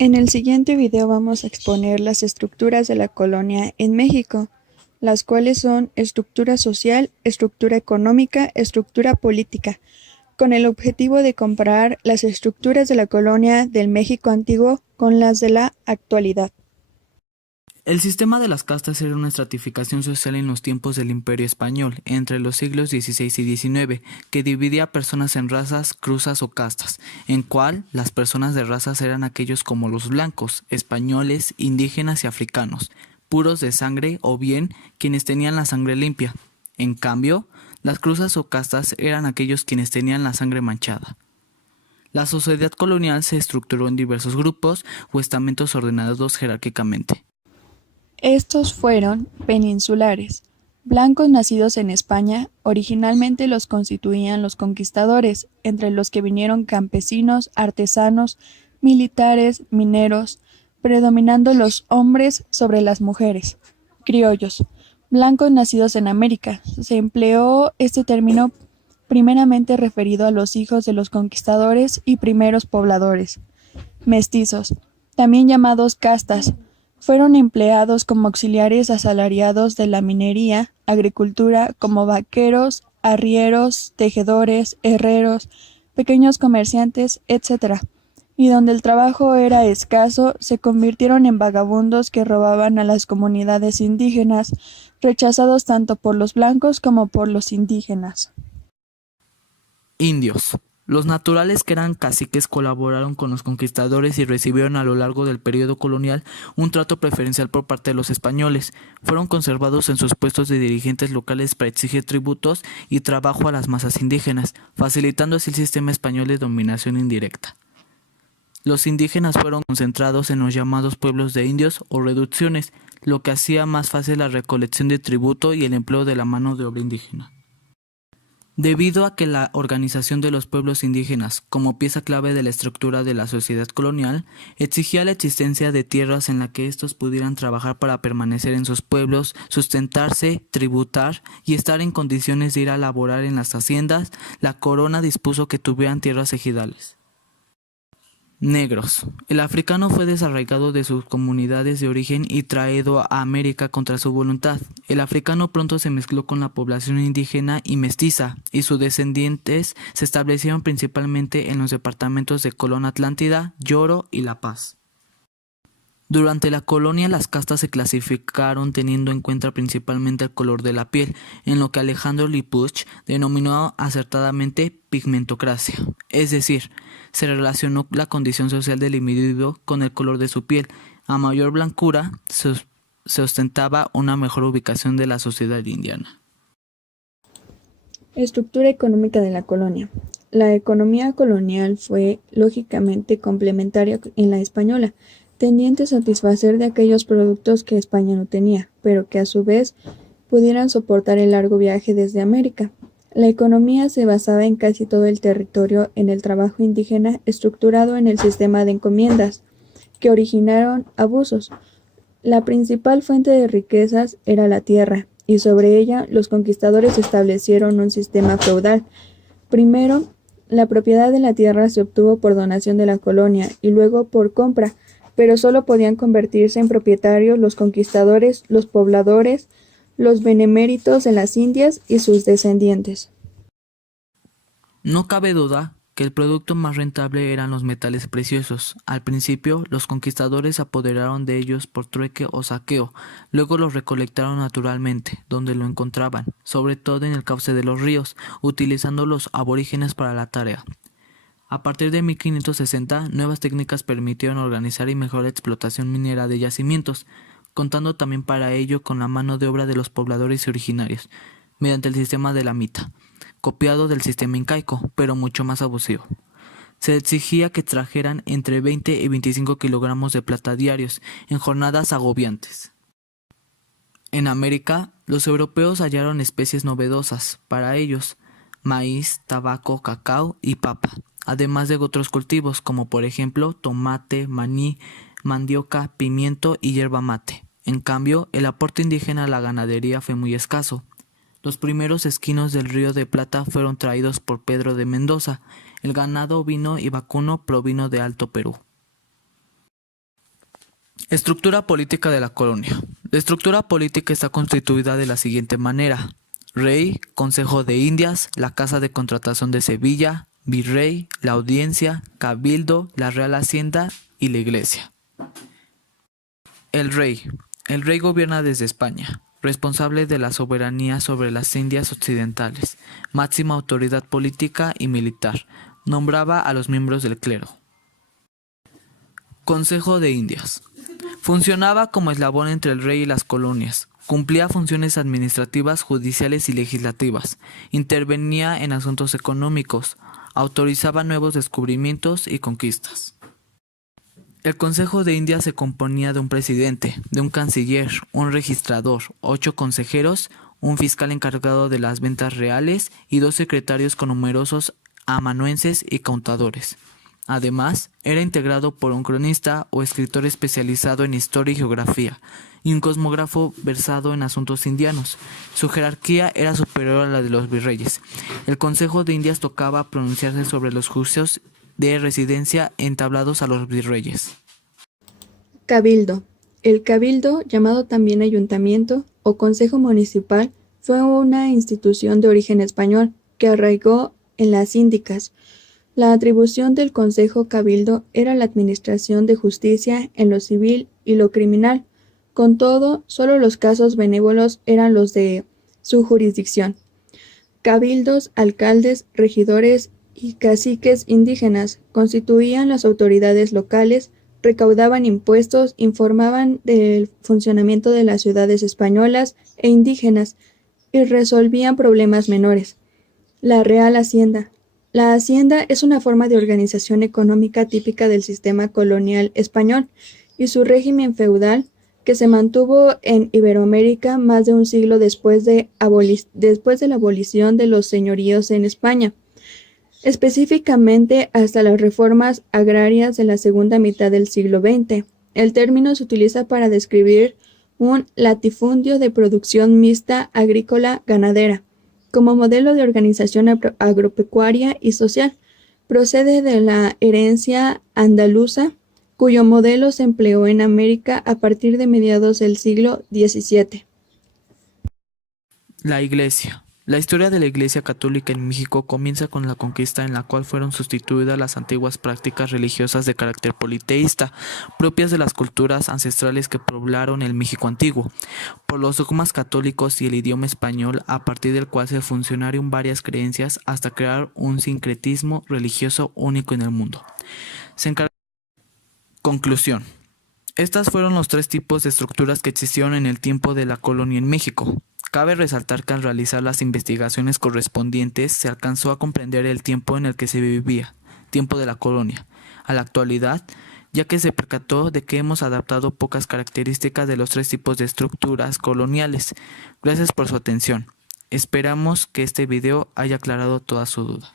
En el siguiente video vamos a exponer las estructuras de la colonia en México, las cuales son estructura social, estructura económica, estructura política, con el objetivo de comparar las estructuras de la colonia del México antiguo con las de la actualidad. El sistema de las castas era una estratificación social en los tiempos del Imperio Español, entre los siglos XVI y XIX, que dividía a personas en razas, cruzas o castas, en cual las personas de razas eran aquellos como los blancos, españoles, indígenas y africanos, puros de sangre o bien quienes tenían la sangre limpia. En cambio, las cruzas o castas eran aquellos quienes tenían la sangre manchada. La sociedad colonial se estructuró en diversos grupos o estamentos ordenados jerárquicamente. Estos fueron peninsulares. Blancos nacidos en España, originalmente los constituían los conquistadores, entre los que vinieron campesinos, artesanos, militares, mineros, predominando los hombres sobre las mujeres. Criollos. Blancos nacidos en América. Se empleó este término primeramente referido a los hijos de los conquistadores y primeros pobladores. Mestizos, también llamados castas, fueron empleados como auxiliares asalariados de la minería, agricultura, como vaqueros, arrieros, tejedores, herreros, pequeños comerciantes, etc. Y donde el trabajo era escaso, se convirtieron en vagabundos que robaban a las comunidades indígenas, rechazados tanto por los blancos como por los indígenas. Indios. Los naturales que eran caciques colaboraron con los conquistadores y recibieron a lo largo del periodo colonial un trato preferencial por parte de los españoles. Fueron conservados en sus puestos de dirigentes locales para exigir tributos y trabajo a las masas indígenas, facilitando así el sistema español de dominación indirecta. Los indígenas fueron concentrados en los llamados pueblos de indios o reducciones, lo que hacía más fácil la recolección de tributo y el empleo de la mano de obra indígena. Debido a que la organización de los pueblos indígenas, como pieza clave de la estructura de la sociedad colonial, exigía la existencia de tierras en las que estos pudieran trabajar para permanecer en sus pueblos, sustentarse, tributar y estar en condiciones de ir a laborar en las haciendas, la corona dispuso que tuvieran tierras ejidales. Negros. El africano fue desarraigado de sus comunidades de origen y traído a América contra su voluntad. El africano pronto se mezcló con la población indígena y mestiza, y sus descendientes se establecieron principalmente en los departamentos de Colón Atlántida, Lloro y La Paz. Durante la colonia las castas se clasificaron teniendo en cuenta principalmente el color de la piel, en lo que Alejandro Lipuch denominó acertadamente pigmentocracia, es decir, se relacionó la condición social del individuo con el color de su piel. A mayor blancura se ostentaba una mejor ubicación de la sociedad indiana. Estructura económica de la colonia. La economía colonial fue, lógicamente, complementaria en la española, tendiente a satisfacer de aquellos productos que España no tenía, pero que a su vez pudieran soportar el largo viaje desde América. La economía se basaba en casi todo el territorio en el trabajo indígena estructurado en el sistema de encomiendas, que originaron abusos. La principal fuente de riquezas era la tierra, y sobre ella los conquistadores establecieron un sistema feudal. Primero, la propiedad de la tierra se obtuvo por donación de la colonia y luego por compra, pero solo podían convertirse en propietarios los conquistadores, los pobladores, los beneméritos en las Indias y sus descendientes. No cabe duda que el producto más rentable eran los metales preciosos. Al principio, los conquistadores se apoderaron de ellos por trueque o saqueo, luego los recolectaron naturalmente, donde lo encontraban, sobre todo en el cauce de los ríos, utilizando los aborígenes para la tarea. A partir de 1560, nuevas técnicas permitieron organizar y mejorar la explotación minera de yacimientos, contando también para ello con la mano de obra de los pobladores originarios, mediante el sistema de la mita, copiado del sistema incaico, pero mucho más abusivo. Se exigía que trajeran entre 20 y 25 kilogramos de plata diarios, en jornadas agobiantes. En América, los europeos hallaron especies novedosas para ellos: maíz, tabaco, cacao y papa, además de otros cultivos como por ejemplo tomate, maní, mandioca, pimiento y yerba mate. En cambio, el aporte indígena a la ganadería fue muy escaso. Los primeros esquinos del Río de Plata fueron traídos por Pedro de Mendoza. El ganado ovino y vacuno provino de Alto Perú. Estructura política de la colonia. La estructura política está constituida de la siguiente manera: Rey, Consejo de Indias, la Casa de Contratación de Sevilla, Virrey, la Audiencia, Cabildo, la Real Hacienda y la Iglesia. El Rey. El Rey gobierna desde España, responsable de la soberanía sobre las Indias Occidentales, máxima autoridad política y militar. Nombraba a los miembros del clero. Consejo de Indias. Funcionaba como eslabón entre el rey y las colonias. Cumplía funciones administrativas, judiciales y legislativas. Intervenía en asuntos económicos. Autorizaba nuevos descubrimientos y conquistas. El Consejo de Indias se componía de un presidente, de un canciller, un registrador, 8 consejeros, un fiscal encargado de las ventas reales y 2 secretarios con numerosos amanuenses y contadores. Además, era integrado por un cronista o escritor especializado en historia y geografía, y un cosmógrafo versado en asuntos indianos. Su jerarquía era superior a la de los virreyes. El Consejo de Indias tocaba pronunciarse sobre los juicios de residencia entablados a los virreyes. Cabildo. El cabildo, llamado también ayuntamiento o consejo municipal, fue una institución de origen español que arraigó en las Índicas. La atribución del consejo cabildo era la administración de justicia en lo civil y lo criminal. Con todo, solo los casos benévolos eran los de su jurisdicción. Cabildos, alcaldes, regidores y caciques indígenas constituían las autoridades locales, recaudaban impuestos, informaban del funcionamiento de las ciudades españolas e indígenas y resolvían problemas menores. La Real Hacienda. La hacienda es una forma de organización económica típica del sistema colonial español y su régimen feudal, que se mantuvo en Iberoamérica más de un siglo después de la abolición de los señoríos en España, específicamente hasta las reformas agrarias de la segunda mitad del siglo XX. El término se utiliza para describir un latifundio de producción mixta agrícola-ganadera, como modelo de organización agropecuaria y social. Procede de la herencia andaluza, cuyo modelo se empleó en América a partir de mediados del siglo XVII. La Iglesia. La historia de la Iglesia Católica en México comienza con la conquista, en la cual fueron sustituidas las antiguas prácticas religiosas de carácter politeísta, propias de las culturas ancestrales que poblaron el México antiguo, por los dogmas católicos y el idioma español, a partir del cual se fusionaron varias creencias hasta crear un sincretismo religioso único en el mundo. Conclusión. Estas fueron los 3 tipos de estructuras que existieron en el tiempo de la colonia en México. Cabe resaltar que al realizar las investigaciones correspondientes se alcanzó a comprender el tiempo en el que se vivía, tiempo de la colonia, a la actualidad, ya que se percató de que hemos adaptado pocas características de los 3 tipos de estructuras coloniales. Gracias por su atención. Esperamos que este video haya aclarado toda su duda.